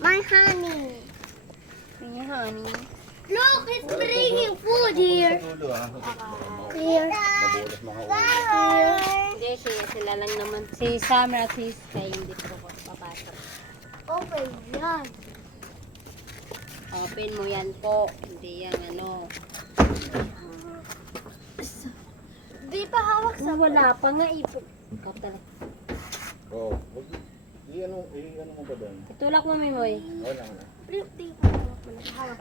My honey. May honey. Look, it's bringing food here. Ulo ah. Here. Mabulas mga ulo. Here. Hindi, sila lang naman. Si Summer at si Sky hindi po papasok. Open yan. Open mo yan po. Hindi yan ano. Di pa hawak sa Wala pa nga ipo. Ikaw talaga. Oo. Ano mo ba doon? Itulak mo, Mimoy. Wala na. Di pa hawak.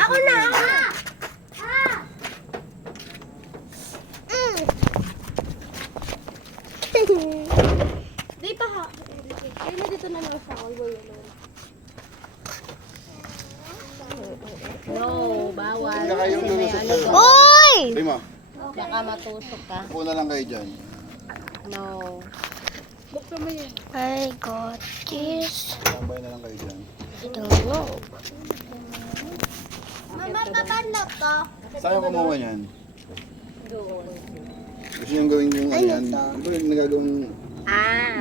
Ako na. Di pa hawak. Kaya na dito na lang sa ako. No, bawal. Saka yung Kasi may lulusot ano na ba? Oy! Prima, Baka matusok ka. upo na lang kayo dyan. No. I got this. Tambay na lang kayo dyan. I don't know. Mama, paano to? Saan yung kumuha niyan? Doon. Gusto niyong gawin yung ano yan? Ito yung nagagawang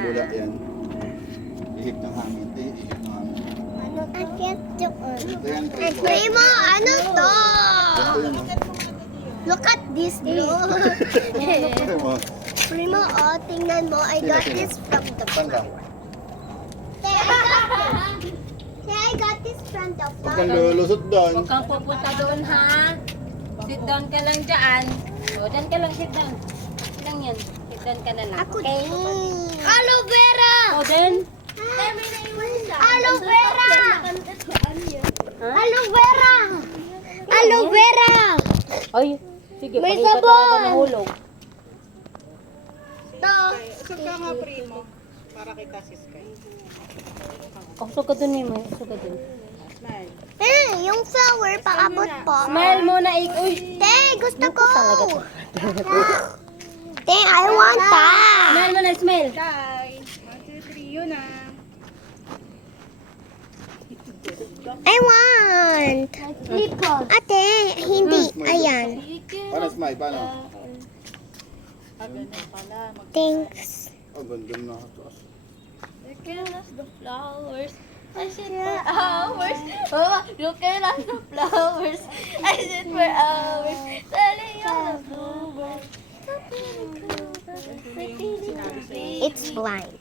bula Ah. yan. Ihip ng hangin. Ihip ng hangin. I can't do it. Ito yan, Primo, ano to? Ganito yan. Look at this, bro. Primo, Primo, oh, tingnan mo. I got this from the saan ka? I got this from the Huwag kang flower. lulusot doon. Huwag kang pupunta doon, ha? Sit down ka lang dyan. O, dyan ka lang, sit down. Sit lang yan. Sit down ka na lang. Ako Okay? Aloe vera! O, then? Aloe vera! Ha? Aloe vera! Aloe vera! Ay, sige, May pag ikaw sabon! talaga nahulog. To. Suka nga primo. Para kay si Sky. O, suka dun, Mimo. Suka dun. Smile. Yung flower, pakabot po. Smile muna, Uy! Te, gusto ko. talaga to. Te, I want that. Smile muna, smile. Sky. 1, 2, 3. Yun na. I want. Ate, hindi. Ayan. Paano smile? Paano? Ganun pala. Thanks. Oh, ganda na ito. Look at the flowers. I sit for hours. Oh, look at the flowers. I sit for hours. Telling you the bluebird. It's blind.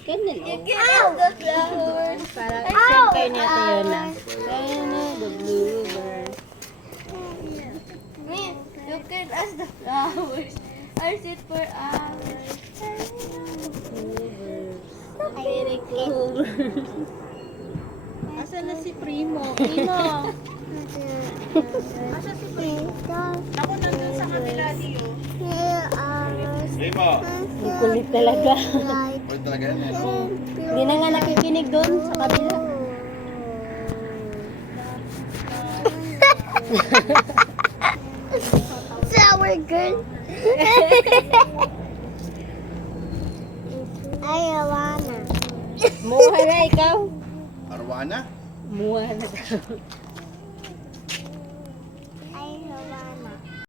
Ganun, oh. Look at the flowers. Parang center niya ito yun na. Telling you the bluebird. Me, look at us the flowers. I sit for hours. Very cool. Asan na si Primo? Primo. Asan si Primo? Ako nandun sa kabila niyo. Primo! Ang kulit talaga. Wait talaga yan eh. Hindi na nga nakikinig doon sa kabila. Flower girl. Ay, awana. Muha na ikaw. Arwana? Muha na daw.